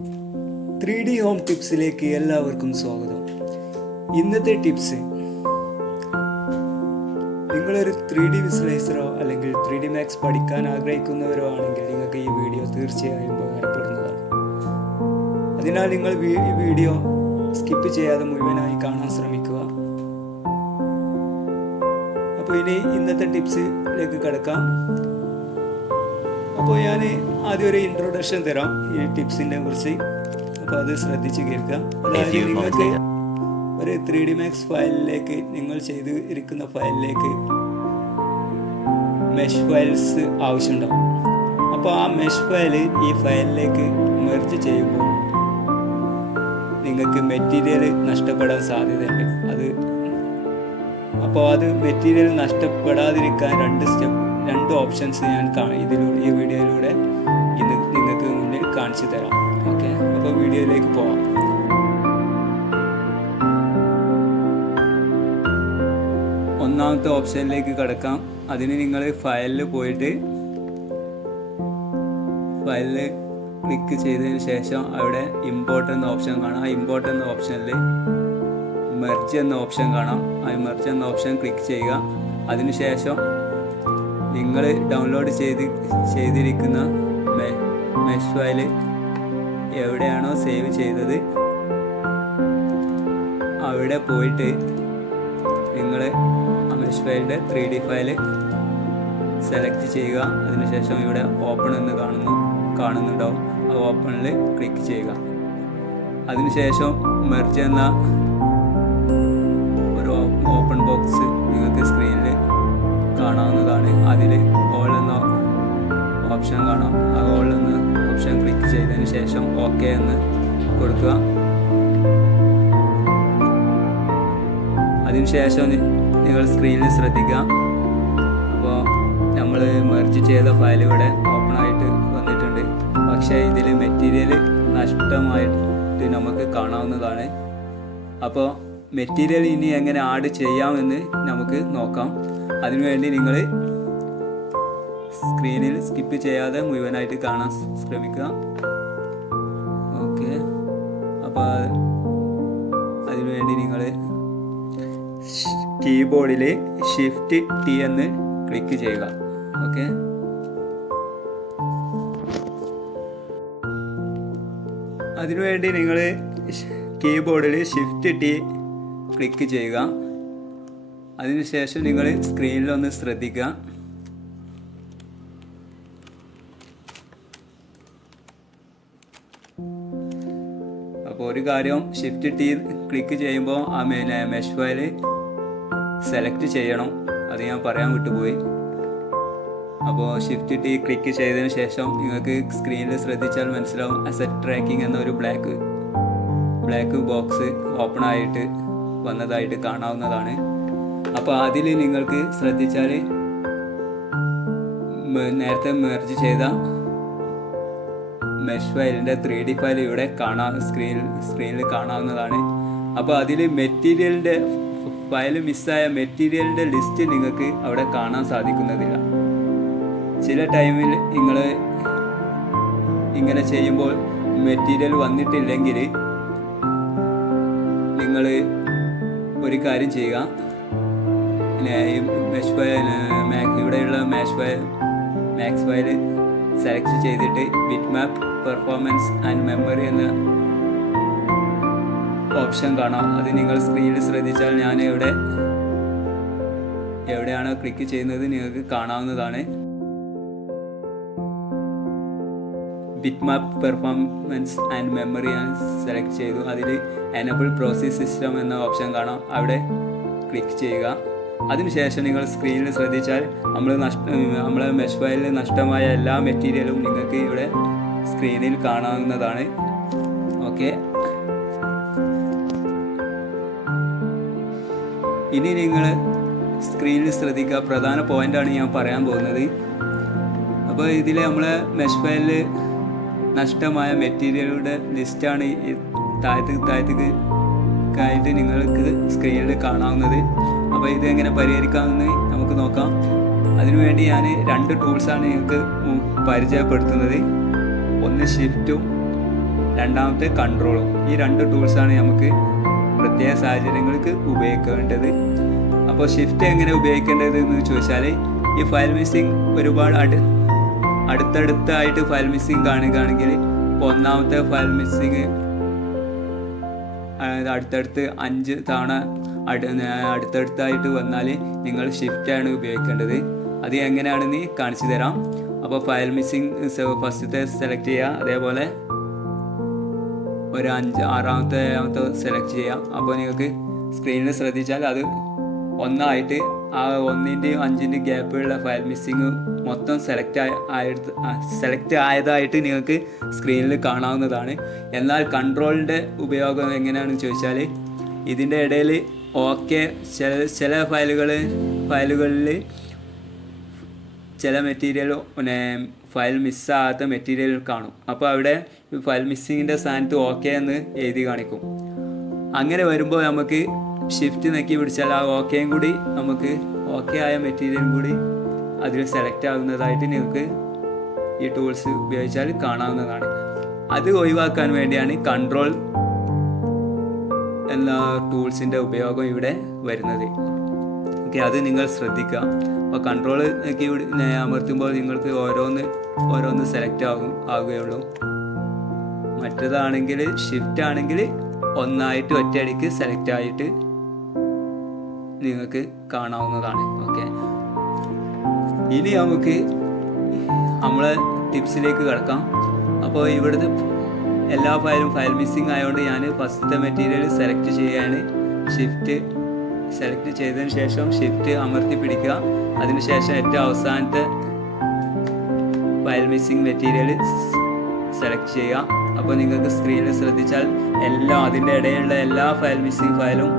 3D home ടിപ്സിലേക്ക് എല്ലാവർക്കും സ്വാഗതം. ഇന്നത്തെ ടിപ്സ്, നിങ്ങളൊരു 3D വിഷ്വലൈസറോ അല്ലെങ്കിൽ 3D Max പഠിക്കാൻ ആഗ്രഹിക്കുന്നവരോ ആണെങ്കിൽ നിങ്ങൾക്ക് ഈ വീഡിയോ തീർച്ചയായും ഉപകാരപ്പെടുന്നതാണ്. അതിനാൽ നിങ്ങൾ ഈ വീഡിയോ സ്കിപ്പ് ചെയ്യാതെ മുഴുവനായി കാണാൻ ശ്രമിക്കുക. അപ്പോൾ ഇനി ഇന്നത്തെ ടിപ്സിലേക്ക് കിടക്കാം. അപ്പോൾ ഞാൻ ആദ്യം ഒരു ഇൻട്രൊഡക്ഷൻ തരാം ഈ ടിപ്സിനെ കുറിച്ച്. അപ്പോൾ അത് ശ്രദ്ധിച്ച് കേൾക്കുക. അതായത് നിങ്ങൾക്ക് ഒരു 3D Max ഫയലിലേക്ക്, നിങ്ങൾ ചെയ്ത് ഇരിക്കുന്ന ഫയലിലേക്ക് മെഷ് ഫയൽസ് ആവശ്യമുണ്ടാവും. അപ്പോൾ ആ മെഷ് ഫയൽ ഈ ഫയലിലേക്ക് മെർജ് ചെയ്യുമ്പോൾ നിങ്ങൾക്ക് മെറ്റീരിയൽ നഷ്ടപ്പെടാൻ സാധ്യതയുണ്ട്. അപ്പോൾ അത് മെറ്റീരിയൽ നഷ്ടപ്പെടാതിരിക്കാൻ രണ്ട് ഓപ്ഷൻസ് ഞാൻ ഈ വീഡിയോയിലൂടെ ഇന്ന് നിങ്ങൾക്ക് മുന്നിൽ കാണിച്ചു തരാം. ഓക്കെ, അപ്പോൾ വീഡിയോയിലേക്ക് പോവാം. ഒന്നാമത്തെ ഓപ്ഷനിലേക്ക് കിടക്കാം. അതിന് നിങ്ങൾ ഫയലിൽ പോയിട്ട് ഫയലിൽ ക്ലിക്ക് ചെയ്തതിന് ശേഷം അവിടെ ഇമ്പോർട്ട് എന്ന ഓപ്ഷൻ കാണാം. ആ ഇമ്പോർട്ട് എന്ന ഓപ്ഷനിൽ മെർജ് എന്ന ഓപ്ഷൻ കാണാം. ആ മെർജ് എന്ന ഓപ്ഷൻ ക്ലിക്ക് ചെയ്യുക. അതിനുശേഷം നിങ്ങൾ ഡൗൺലോഡ് ചെയ്തിരിക്കുന്ന മെഷ് ഫയൽ എവിടെയാണോ സേവ് ചെയ്തത് അവിടെ പോയിട്ട് നിങ്ങൾ ആ മെഷ് ഫയലിൻ്റെ 3D ഫയൽ സെലക്ട് ചെയ്യുക. അതിനുശേഷം ഇവിടെ ഓപ്പൺ എന്ന് കാണുന്നുണ്ടാവും. ആ ഓപ്പണിൽ ക്ലിക്ക് ചെയ്യുക. അതിനുശേഷം മെർജ് എന്ന ഒരു ഓപ്പൺ ബോക്സ് നിങ്ങൾക്ക് സ്ക്രീനിൽ കാണാവുന്നതാണ്. അതിൽ ഓൾ എന്ന ഓപ്ഷൻ കാണാം. ആ ഓൾ എന്ന ഓപ്ഷൻ ക്ലിക്ക് ചെയ്തതിന് ശേഷം ഓക്കെ എന്ന് കൊടുക്കുക. അതിനുശേഷം നിങ്ങൾ സ്ക്രീനിൽ ശ്രദ്ധിക്കുക. അപ്പോൾ നമ്മൾ മെർജ് ചെയ്ത ഫയൽ ഇവിടെ ഓപ്പൺ ആയിട്ട് വന്നിട്ടുണ്ട്. പക്ഷേ ഇതിൽ മെറ്റീരിയൽ നഷ്ടമായിട്ട് നമുക്ക് കാണാവുന്നതാണ്. അപ്പോൾ മെറ്റീരിയൽ ഇനി എങ്ങനെ ആഡ് ചെയ്യാമെന്ന് നമുക്ക് നോക്കാം. അതിനുവേണ്ടി നിങ്ങൾ സ്ക്രീനിൽ സ്കിപ്പ് ചെയ്യാതെ മുഴുവനായിട്ട് കാണാൻ ശ്രമിക്കുക. ഓക്കെ, അപ്പോൾ അതിനുവേണ്ടി നിങ്ങൾ കീബോർഡിൽ ഷിഫ്റ്റ് ടി എന്ന് ക്ലിക്ക് ചെയ്യുക. ഓക്കെ, അതിനുവേണ്ടി നിങ്ങൾ കീബോർഡിൽ ഷിഫ്റ്റ് ടി ക്ലിക്ക് ചെയ്യുക. അതിനുശേഷം നിങ്ങൾ സ്ക്രീനിലൊന്ന് ശ്രദ്ധിക്കുക. അപ്പോൾ ഒരു കാര്യം, ഷിഫ്റ്റ് ടി ക്ലിക്ക് ചെയ്യുമ്പോൾ ആ മെഷ് ഫയൽ സെലക്ട് ചെയ്യണം. അത് ഞാൻ പറയാൻ വിട്ടുപോയി. അപ്പോൾ ഷിഫ്റ്റ് ടി ക്ലിക്ക് ചെയ്തതിന് ശേഷം നിങ്ങൾക്ക് സ്ക്രീനിൽ ശ്രദ്ധിച്ചാൽ മനസ്സിലാവും അസറ്റ് ട്രാക്കിംഗ് എന്ന ഒരു ബ്ലാക്ക് ബോക്സ് ഓപ്പൺ ആയിട്ട് വന്നതായിട്ട് കാണാവുന്നതാണ്. അപ്പോൾ അതിൽ നിങ്ങൾക്ക് ശ്രദ്ധിച്ചാൽ നേരത്തെ മെർജ് ചെയ്ത മെഷ് ഫയലിൻ്റെ 3D ഫയൽ ഇവിടെ സ്ക്രീനിൽ കാണാവുന്നതാണ്. അപ്പോൾ അതിൽ മെറ്റീരിയലിൻ്റെ ഫയൽ മിസ്സായ മെറ്റീരിയലിൻ്റെ ലിസ്റ്റ് നിങ്ങൾക്ക് അവിടെ കാണാൻ സാധിക്കുന്നതില്ല. ചില ടൈമിൽ നിങ്ങൾ ഇങ്ങനെ ചെയ്യുമ്പോൾ മെറ്റീരിയൽ വന്നിട്ടില്ലെങ്കിൽ നിങ്ങൾ ഒരു കാര്യം ചെയ്യുക. മെഷ് ഫയൽ ഇവിടെയുള്ള മാക്സ് ഫയൽ സെലക്ട് ചെയ്തിട്ട് bit map performance and memory എന്ന ഓപ്ഷൻ കാണാം. അത് നിങ്ങൾ സ്ക്രീനിൽ ശ്രദ്ധിച്ചാൽ ഞാൻ എവിടെയാണോ ക്ലിക്ക് ചെയ്യുന്നത് നിങ്ങൾക്ക് കാണാവുന്നതാണ്. Bit map performance and memory ഞാൻ സെലക്ട് ചെയ്തു. അതിൽ എനേബിൾ പ്രോസസ് സിസ്റ്റം എന്ന ഓപ്ഷൻ കാണാം. അവിടെ ക്ലിക്ക് ചെയ്യുക. അതിനുശേഷം നിങ്ങൾ സ്ക്രീനിൽ ശ്രദ്ധിച്ചാൽ നമ്മളെ മെഷ് ഫയലിൽ നഷ്ടമായ എല്ലാ മെറ്റീരിയലും നിങ്ങൾക്ക് ഇവിടെ സ്ക്രീനിൽ കാണാവുന്നതാണ്. ഓക്കെ, ഇനി നിങ്ങൾ സ്ക്രീനിൽ ശ്രദ്ധിക്കുക. പ്രധാന പോയിൻ്റാണ് ഞാൻ പറയാൻ പോകുന്നത്. അപ്പോൾ ഇതിൽ നമ്മളെ മെഷ് ഫയലിൽ നഷ്ടമായ മെറ്റീരിയലുകളുടെ ലിസ്റ്റാണ് ഈ താഴത്തേക്കായിട്ട് നിങ്ങൾക്ക് സ്ക്രീനിൽ കാണാവുന്നത്. അപ്പോൾ ഇതെങ്ങനെ പരിഹരിക്കാമെന്ന് നമുക്ക് നോക്കാം. അതിനുവേണ്ടി ഞാൻ 2 ടൂൾസാണ് നിങ്ങൾക്ക് പരിചയപ്പെടുത്തുന്നത്. ഒന്ന് ഷിഫ്റ്റും രണ്ടാമത്തെ കൺട്രോളും. ഈ 2 ടൂൾസാണ് നമുക്ക് പ്രത്യേക സാഹചര്യങ്ങൾക്ക് ഉപയോഗിക്കേണ്ടത്. അപ്പോൾ ഷിഫ്റ്റ് എങ്ങനെ ഉപയോഗിക്കേണ്ടത് എന്ന് ചോദിച്ചാൽ, ഈ ഫയൽ മിസ്സിങ് ഒരുപാട് അടുത്തടുത്തായിട്ട് ഫയൽ മിസ്സിങ് കാണുകയാണെങ്കിൽ, ഇപ്പോൾ ഒന്നാമത്തെ ഫയൽ മിസ്സിങ് അടുത്തടുത്ത് 5 തവണ അടുത്തടുത്തായിട്ട് വന്നാൽ നിങ്ങൾ ഷിഫ്റ്റാണ് ഉപയോഗിക്കേണ്ടത്. അത് എങ്ങനെയാണെന്ന് കാണിച്ചു തരാം. അപ്പോൾ ഫയൽ മിസ്സിങ് ഫസ്റ്റത്തെ സെലക്ട് ചെയ്യുക, അതേപോലെ ഒരു 6ാമത്തെ സെലക്ട് ചെയ്യാം. അപ്പോൾ നിങ്ങൾക്ക് സ്ക്രീനിൽ ശ്രദ്ധിച്ചാൽ അത് ഒന്നായിട്ട് ആ 1ൻ്റെയും 5ൻ്റെയും ഗ്യാപ്പുള്ള ഫയൽ മിസ്സിങ് മൊത്തം സെലക്ട് ആയതായിട്ട് നിങ്ങൾക്ക് സ്ക്രീനിൽ കാണാവുന്നതാണ്. എന്നാൽ കൺട്രോളിൻ്റെ ഉപയോഗം എങ്ങനെയാണെന്ന് ചോദിച്ചാൽ, ഇതിൻ്റെ ഇടയിൽ ചില ഫയലുകളിൽ ചില മെറ്റീരിയൽ ഫയൽ മിസ്സാകാത്ത മെറ്റീരിയൽ കാണും. അപ്പോൾ അവിടെ ഫയൽ മിസ്സിങ്ങിൻ്റെ സ്ഥാനത്ത് ഓക്കെ എന്ന് എഴുതി കാണിക്കും. അങ്ങനെ വരുമ്പോൾ നമുക്ക് ഷിഫ്റ്റ് നെക്കി പിടിച്ചാൽ ആ ഓക്കെയും കൂടി നമുക്ക് ഓക്കെ ആയ മെറ്റീരിയൽ കൂടി അതിൽ സെലക്ട് ആകുന്നതായിട്ട് നിങ്ങൾക്ക് ഈ ടൂൾസ് ഉപയോഗിച്ചാൽ കാണാവുന്നതാണ്. അത് ഒഴിവാക്കാൻ വേണ്ടിയാണ് കൺട്രോൾ എന്ന ടൂൾസിൻ്റെ ഉപയോഗം ഇവിടെ വരുന്നത്. ഓക്കെ, അത് നിങ്ങൾ ശ്രദ്ധിക്കുക. അപ്പോൾ കൺട്രോൾ നെക്കി അമർത്തുമ്പോൾ നിങ്ങൾക്ക് ഓരോന്ന് സെലക്ട് ആവുകയുള്ളൂ. മറ്റേതാണെങ്കിൽ ഷിഫ്റ്റ് ആണെങ്കിൽ ഒന്നായിട്ട് ഒറ്റയടിക്ക് സെലക്ട് ആയിട്ട് നിങ്ങൾക്ക് കാണാവുന്നതാണ്. ഓക്കെ, ഇനി നമുക്ക് നമ്മളെ ടിപ്സിലേക്ക് കിടക്കാം. അപ്പോൾ ഇവിടുത്തെ എല്ലാ ഫയൽ മിസ്സിങ് ആയതുകൊണ്ട് ഞാൻ ഫസ്റ്റത്തെ മെറ്റീരിയൽ സെലക്ട് ചെയ്യാണ്. ഷിഫ്റ്റ് സെലക്ട് ചെയ്തതിന് ശേഷം ഷിഫ്റ്റ് അമർത്തി പിടിക്കുക. അതിനുശേഷം ഏറ്റവും അവസാനത്തെ ഫയൽ മിസ്സിങ് മെറ്റീരിയൽ സെലക്ട് ചെയ്യുക. അപ്പോൾ നിങ്ങൾക്ക് സ്ക്രീനിൽ ശ്രദ്ധിച്ചാൽ അതിൻ്റെ ഇടയിലുള്ള എല്ലാ ഫയൽ മിസ്സിങ് ഫയലും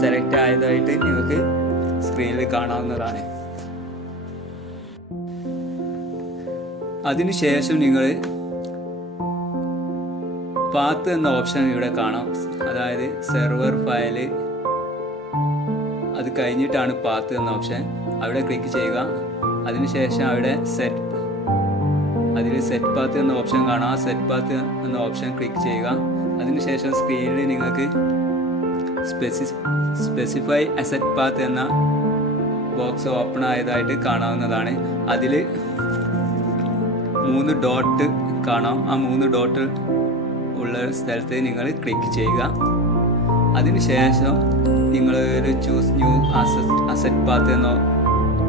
സെലക്ട് ആയതായിട്ട് നിങ്ങൾക്ക് സ്ക്രീനിൽ കാണാവുന്നതാണ്. അതിനുശേഷം നിങ്ങൾ പാത്ത് എന്ന ഓപ്ഷൻ ഇവിടെ കാണാം. അതായത് സെർവർ ഫയല്, അത് കഴിഞ്ഞിട്ടാണ് പാത്ത് എന്ന ഓപ്ഷൻ. അവിടെ ക്ലിക്ക് ചെയ്യുക. അതിനുശേഷം അവിടെ അതിൽ സെറ്റ് പാത്ത് എന്ന ഓപ്ഷൻ കാണാം. സെറ്റ് പാത്ത് എന്ന ഓപ്ഷൻ ക്ലിക്ക് ചെയ്യുക. അതിനുശേഷം സ്ക്രീനിൽ നിങ്ങൾക്ക് സ്പെസിഫൈ അസെറ്റ് പാത്ത് എന്ന ബോക്സ് ഓപ്പൺ ആയതായിട്ട് കാണാവുന്നതാണ്. അതിൽ 3 ഡോട്ട് കാണാം. ആ 3 ഡോട്ട് ഉള്ള സ്ഥലത്ത് നിങ്ങൾ ക്ലിക്ക് ചെയ്യുക. അതിനുശേഷം നിങ്ങൾ ഒരു ചൂസ് ന്യൂ അസെറ്റ് പാത്ത് എന്ന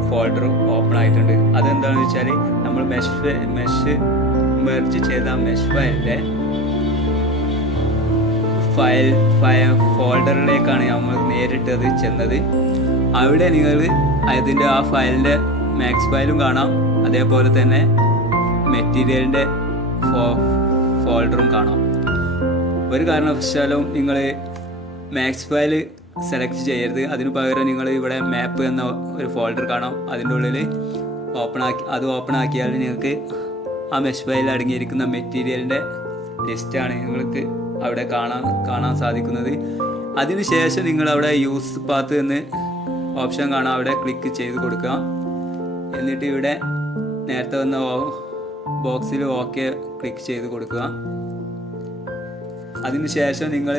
ഫോൾഡർ ഓപ്പൺ ആയിട്ടുണ്ട്. അതെന്താണെന്ന് വെച്ചാൽ നമ്മൾ മെഷ് മെർജ് ചെയ്ത മെഷ് ഫോൾഡറിലേക്കാണ് നമ്മൾ നേരിട്ടത് ചെന്നത്. അവിടെ നിങ്ങൾ അതിൻ്റെ ആ ഫയലിൻ്റെ മാക്സ് ഫയലും കാണാം, അതേപോലെ തന്നെ മെറ്റീരിയലിൻ്റെ ഫോൾഡറും കാണാം. ഒരു കാരണവശാലും നിങ്ങൾ മാക്സ് ഫയൽ സെലക്ട് ചെയ്യരുത്. അതിന് പകരം നിങ്ങൾ ഇവിടെ മാപ്പ് എന്ന ഒരു ഫോൾഡർ കാണാം. അതിൻ്റെ ഉള്ളിൽ ഓപ്പൺ ആക്കിയാൽ നിങ്ങൾക്ക് ആ മെഷ് ഫയലിൽ അടങ്ങിയിരിക്കുന്ന മെറ്റീരിയലിൻ്റെ ലിസ്റ്റാണ് നിങ്ങൾക്ക് അവിടെ കാണാൻ സാധിക്കുന്നത്. അതിനുശേഷം നിങ്ങൾ അവിടെ യൂസ് പാത്ത് എന്ന് ഓപ്ഷൻ കാണാം. അവിടെ ക്ലിക്ക് ചെയ്ത് കൊടുക്കുക. എന്നിട്ട് ഇവിടെ നേരത്തെ വന്ന ബോക്സിൽ ഓക്കെ ക്ലിക്ക് ചെയ്ത് കൊടുക്കുക. അതിനുശേഷം നിങ്ങൾ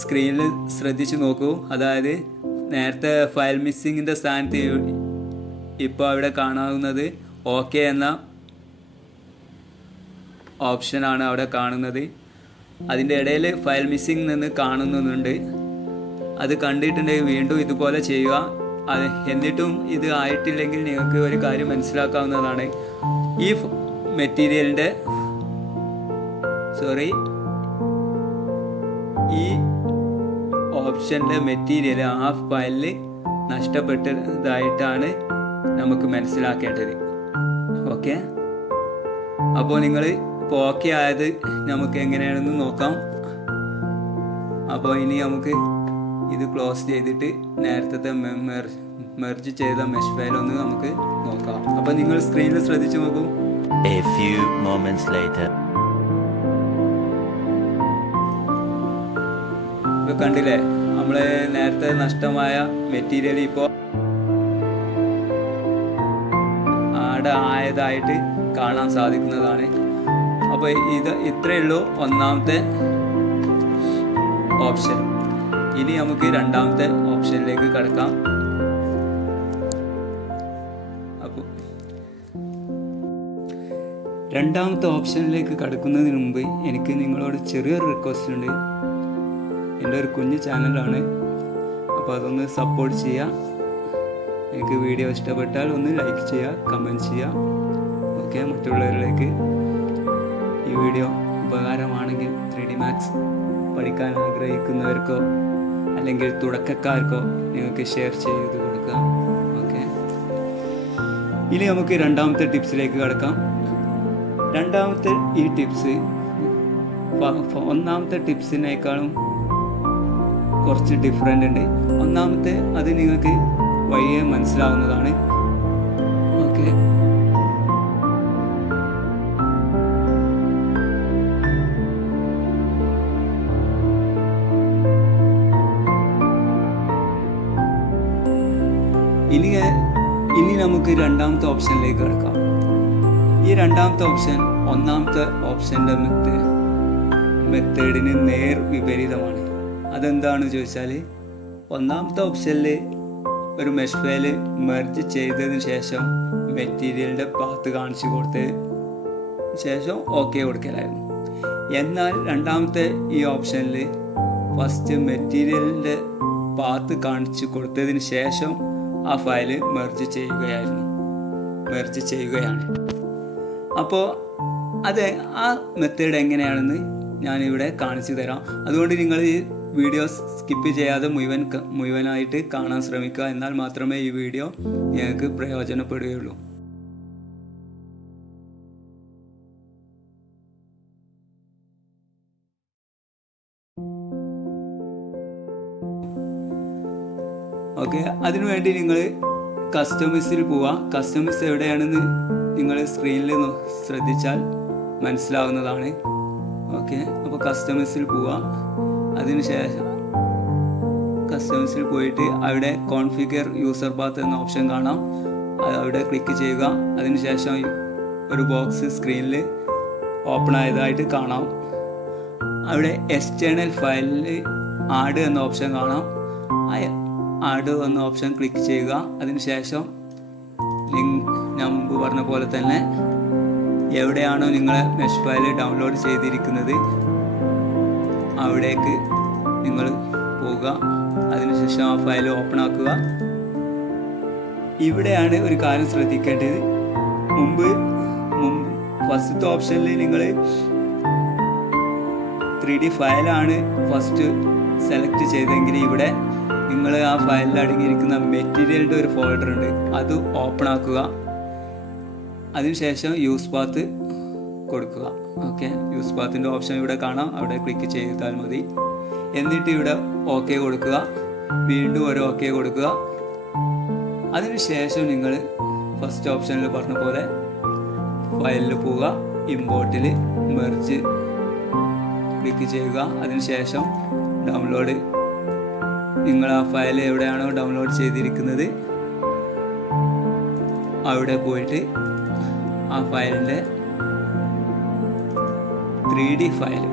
സ്ക്രീനിൽ ശ്രദ്ധിച്ച് നോക്കൂ. അതായത് നേരത്തെ ഫയൽ മിസ്സിങ്ങിൻ്റെ സ്ഥാനത്ത് ഇപ്പോൾ അവിടെ കാണാവുന്നത് ഓക്കെ എന്ന ഓപ്ഷനാണ് അവിടെ കാണുന്നത്. അതിൻ്റെ ഇടയിൽ ഫയൽ മിസ്സിങ് നിന്ന് കാണുന്നുണ്ട്. അത് കണ്ടിട്ടുണ്ടെങ്കിൽ വീണ്ടും ഇതുപോലെ ചെയ്യുക. എന്നിട്ടും ഇത് ആയിട്ടില്ലെങ്കിൽ നിങ്ങൾക്ക് ഒരു കാര്യം മനസ്സിലാക്കാവുന്നതാണ്. ഈ മെറ്റീരിയലിൻ്റെ ഈ ഓപ്ഷൻ്റെ മെറ്റീരിയൽ ആ ഫയലിൽ നഷ്ടപ്പെട്ടതായിട്ടാണ് നമുക്ക് മനസ്സിലാക്കേണ്ടത്. ഓക്കെ, അപ്പോൾ നിങ്ങൾ ഇപ്പോൾ ഓക്കെ ആയത് നമുക്ക് എങ്ങനെയാണെന്ന് നോക്കാം. അപ്പോൾ ഇനി നമുക്ക് ഇത് ക്ലോസ് ചെയ്തിട്ട് നേരത്തെ മെർജ് ചെയ്ത മെഷ് ഫയൽ ഒന്ന് നമുക്ക് നോക്കാം. അപ്പോൾ നിങ്ങൾ സ്ക്രീനിൽ ശ്രദ്ധിച്ചു നോക്കൂ. A few moments later. ഇപ്പോൾ കണ്ടില്ലേ, നമ്മൾ നേരത്തെ നഷ്ടമായ മെറ്റീരിയൽ ഇപ്പോൾ ആഡ് ആയതായിട്ട് കാണാൻ സാധിക്കുന്നതാണ്. അപ്പോൾ ഇത്രയേ ഉള്ളൂ ഒന്നാമത്തെ ഓപ്ഷൻ. ഇനി നമുക്ക് രണ്ടാമത്തെ ഓപ്ഷനിലേക്ക് കടക്കാം. അപ്പോൾ രണ്ടാമത്തെ ഓപ്ഷനിലേക്ക് കടക്കുന്നതിന് മുമ്പ് എനിക്ക് നിങ്ങളോട് ചെറിയൊരു റിക്വസ്റ്റ് ഉണ്ട്. എൻ്റെ ഒരു കുഞ്ഞു ചാനലാണ്, അപ്പോൾ അതൊന്ന് സപ്പോർട്ട് ചെയ്യുക. എനിക്ക് വീഡിയോ ഇഷ്ടപ്പെട്ടാൽ ഒന്ന് ലൈക്ക് ചെയ്യുക, കമൻറ്റ് ചെയ്യുക. ഓക്കെ, മറ്റുള്ളവരിലേക്ക് ഈ വീഡിയോ ഉപകാരമാണെങ്കിൽ 3D Max പഠിക്കാൻ ആഗ്രഹിക്കുന്നവർക്കോ അല്ലെങ്കിൽ തുടക്കക്കാർക്കോ നിങ്ങൾക്ക് ഷെയർ ചെയ്ത് കൊടുക്കുക. ഓക്കെ, ഇനി നമുക്ക് രണ്ടാമത്തെ ടിപ്സിലേക്ക് കടക്കാം. രണ്ടാമത്തെ ഈ ടിപ്സ് ഒന്നാമത്തെ ടിപ്സിനേക്കാളും കുറച്ച് ഡിഫറെൻ്റ് ഉണ്ട്. ഒന്നാമത്തെ അത് നിങ്ങൾക്ക് വഴിയെ മനസ്സിലാവുന്നതാണ്. ഓക്കെ, ഇനി നമുക്ക് രണ്ടാമത്തെ ഓപ്ഷനിലേക്ക് കിടക്കാം. ഈ രണ്ടാമത്തെ ഓപ്ഷൻ ഒന്നാമത്തെ ഓപ്ഷൻ്റെ മെത്തേഡിന് നേർ വിപരീതമാണ്. അതെന്താണെന്ന് ചോദിച്ചാൽ, ഒന്നാമത്തെ ഓപ്ഷനിൽ ഒരു മെഷ് ഫയൽ മെർജ് ചെയ്തതിന് ശേഷം മെറ്റീരിയലിൻ്റെ പാത്ത് കാണിച്ചു കൊടുത്തതിന് ശേഷം ഓക്കെ കൊടുക്കലായിരുന്നു. എന്നാൽ രണ്ടാമത്തെ ഈ ഓപ്ഷനിൽ ഫസ്റ്റ് മെറ്റീരിയലിൻ്റെ പാത്ത് കാണിച്ചു കൊടുത്തതിന് ശേഷം ആ ഫയൽ മെർജ് ചെയ്യുകയാണ്. അപ്പോൾ അത് ആ മെത്തേഡ് എങ്ങനെയാണെന്ന് ഞാനിവിടെ കാണിച്ചു തരാം. അതുകൊണ്ട് നിങ്ങൾ ഈ വീഡിയോ സ്കിപ്പ് ചെയ്യാതെ മുഴുവനായിട്ട് കാണാൻ ശ്രമിക്കുക. എന്നാൽ മാത്രമേ ഈ വീഡിയോ നിങ്ങൾക്ക് പ്രയോജനപ്പെടുകയുള്ളൂ. ഓക്കെ, അതിനുവേണ്ടി നിങ്ങൾ കസ്റ്റമൈസിൽ പോവുക. കസ്റ്റമൈസ് എവിടെയാണെന്ന് നിങ്ങൾ സ്ക്രീനിൽ ശ്രദ്ധിച്ചാൽ മനസ്സിലാവുന്നതാണ്. ഓക്കെ, അപ്പോൾ കസ്റ്റമൈസിൽ പോവുക. അതിനുശേഷം കസ്റ്റമൈസിൽ പോയിട്ട് അവിടെ കോൺഫിഗർ യൂസർ പാത്ത് എന്ന ഓപ്ഷൻ കാണാം. അവിടെ ക്ലിക്ക് ചെയ്യുക. അതിനുശേഷം ഒരു ബോക്സ് സ്ക്രീനിൽ ഓപ്പൺ ആയതായിട്ട് കാണാം. അവിടെ എക്സ്റ്റേണൽ ഫയലിൽ ആഡ് എന്ന ഓപ്ഷൻ കാണാം. ആഡ് എന്ന ഓപ്ഷൻ ക്ലിക്ക് ചെയ്യുക. അതിനുശേഷം ഞാൻ മുമ്പ് പറഞ്ഞ പോലെ തന്നെ എവിടെയാണോ നിങ്ങളെ മെഷ് ഫയൽ ഡൗൺലോഡ് ചെയ്തിരിക്കുന്നത് അവിടേക്ക് നിങ്ങൾ പോവുക. അതിനുശേഷം ആ ഫയൽ ഓപ്പൺ ആക്കുക. ഇവിടെയാണ് ഒരു കാര്യം ശ്രദ്ധിക്കേണ്ടത്. മുമ്പ് ഫസ്റ്റത്തെ ഓപ്ഷനിൽ നിങ്ങൾ 3D ഫയലാണ് ഫസ്റ്റ് സെലക്ട് ചെയ്തെങ്കിൽ ഇവിടെ നിങ്ങൾ ആ ഫയലിൽ അടങ്ങിയിരിക്കുന്ന മെറ്റീരിയലിൻ്റെ ഒരു ഫോൾഡർ ഉണ്ട്, അത് ഓപ്പൺ ആക്കുക. അതിനുശേഷം യൂസ് പാത്ത് കൊടുക്കുക. ഓക്കെ, യൂസ് പാത്തിൻ്റെ ഓപ്ഷൻ ഇവിടെ കാണാം. അവിടെ ക്ലിക്ക് ചെയ്താൽ മതി. എന്നിട്ട് ഇവിടെ ഓക്കെ കൊടുക്കുക. വീണ്ടും ഒരു ഓക്കെ കൊടുക്കുക. അതിനുശേഷം നിങ്ങൾ ഫസ്റ്റ് ഓപ്ഷനിൽ പറഞ്ഞ പോലെ ഫയലിൽ പോവുക. ഇമ്പോർട്ടിൽ മെർജ് ക്ലിക്ക് ചെയ്യുക. അതിനുശേഷം ഡൗൺലോഡ്, നിങ്ങൾ ആ ഫയൽ എവിടെയാണോ ഡൗൺലോഡ് ചെയ്തിരിക്കുന്നത് അവിടെ പോയിട്ട് ആ ഫയലിൻ്റെ 3D ഫയൽ,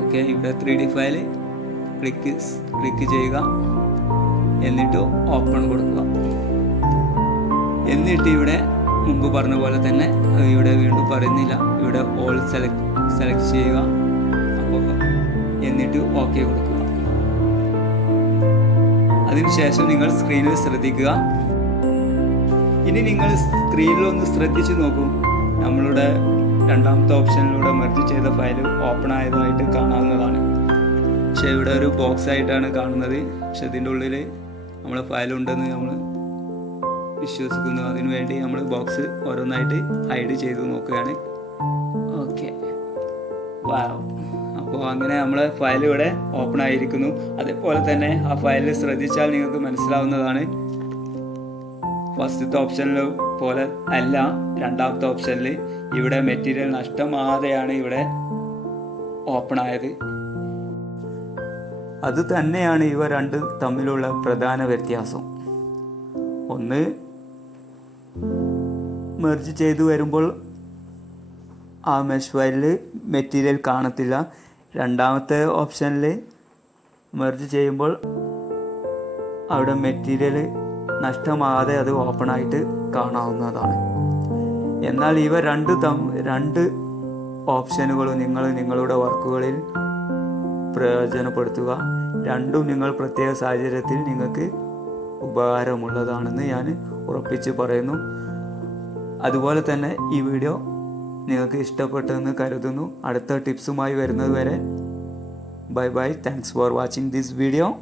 ഓക്കെ, ഇവിടെ 3D ഫയൽ ക്ലിക്ക് ചെയ്യുക. എന്നിട്ട് ഓപ്പൺ കൊടുക്കുക. എന്നിട്ട് ഇവിടെ മുമ്പ് പറഞ്ഞ പോലെ തന്നെ ഇവിടെ വീണ്ടും പറയുന്നില്ല, ഇവിടെ ഓൾ സെലക്ട് ചെയ്യുക. അപ്പോൾ എന്നിട്ട് ഓക്കെ കൊടുക്കുക. അതിനുശേഷം നിങ്ങൾ സ്ക്രീനിൽ ശ്രദ്ധിക്കുക. ഇനി നിങ്ങൾ സ്ക്രീനിലൊന്ന് ശ്രദ്ധിച്ച് നോക്കൂ. നമ്മളുടെ രണ്ടാമത്തെ ഓപ്ഷനിലൂടെ മെർജ് ചെയ്ത ഫയൽ ഓപ്പൺ ആയതായിട്ട് കാണാവുന്നതാണ്. പക്ഷേ ഇവിടെ ഒരു ബോക്സ് ആയിട്ടാണ് കാണുന്നത്. പക്ഷെ ഇതിൻ്റെ ഉള്ളിൽ നമ്മളെ ഫയലുണ്ടെന്ന് നമ്മൾ വിശ്വസിക്കുന്നു. അതിനുവേണ്ടി നമ്മൾ ബോക്സ് ഓരോന്നായിട്ട് ഹൈഡ് ചെയ്ത് നോക്കുകയാണ്. ഓക്കെ, വാവ്. അപ്പോൾ അങ്ങനെ നമ്മളെ ഫയൽ ഇവിടെ ഓപ്പൺ ആയിരിക്കുന്നു. അതേപോലെ തന്നെ ആ ഫയലിൽ ശ്രദ്ധിച്ചാൽ നിങ്ങൾക്ക് മനസ്സിലാവുന്നതാണ്, ഫസ്റ്റത്തെ ഓപ്ഷനിൽ പോലെ അല്ല രണ്ടാമത്തെ ഓപ്ഷനിൽ. ഇവിടെ മെറ്റീരിയൽ നഷ്ടമാതെയാണ് ഇവിടെ ഓപ്പൺ ആയത്. അത് തന്നെയാണ് ഇവ രണ്ട് തമ്മിലുള്ള പ്രധാന വ്യത്യാസം. ഒന്ന് മെർജ് ചെയ്തു വരുമ്പോൾ ആ മെഷ് ഫയലിൽ മെറ്റീരിയൽ കാണത്തില്ല. രണ്ടാമത്തെ ഓപ്ഷനിൽ മെർജ് ചെയ്യുമ്പോൾ അവിടെ മെറ്റീരിയൽ നഷ്ടമാകാതെ അത് ഓപ്പൺ ആയിട്ട് കാണാവുന്നതാണ്. എന്നാൽ ഇവ രണ്ട് ഓപ്ഷനുകളും നിങ്ങൾ നിങ്ങളുടെ വർക്കുകളിൽ പ്രയോജനപ്പെടുത്തുക. രണ്ടും നിങ്ങൾ പ്രത്യേക സാഹചര്യത്തിൽ നിങ്ങൾക്ക് ഉപകാരമുള്ളതാണെന്ന് ഞാൻ ഉറപ്പിച്ച് പറയുന്നു. അതുപോലെ തന്നെ ഈ വീഡിയോ നിങ്ങൾക്ക് ഇഷ്ടപ്പെട്ടെന്ന് കരുതുന്നു. അടുത്ത ടിപ്സുമായി വരുന്നത് വരെ bye bye. Thanks for watching this video.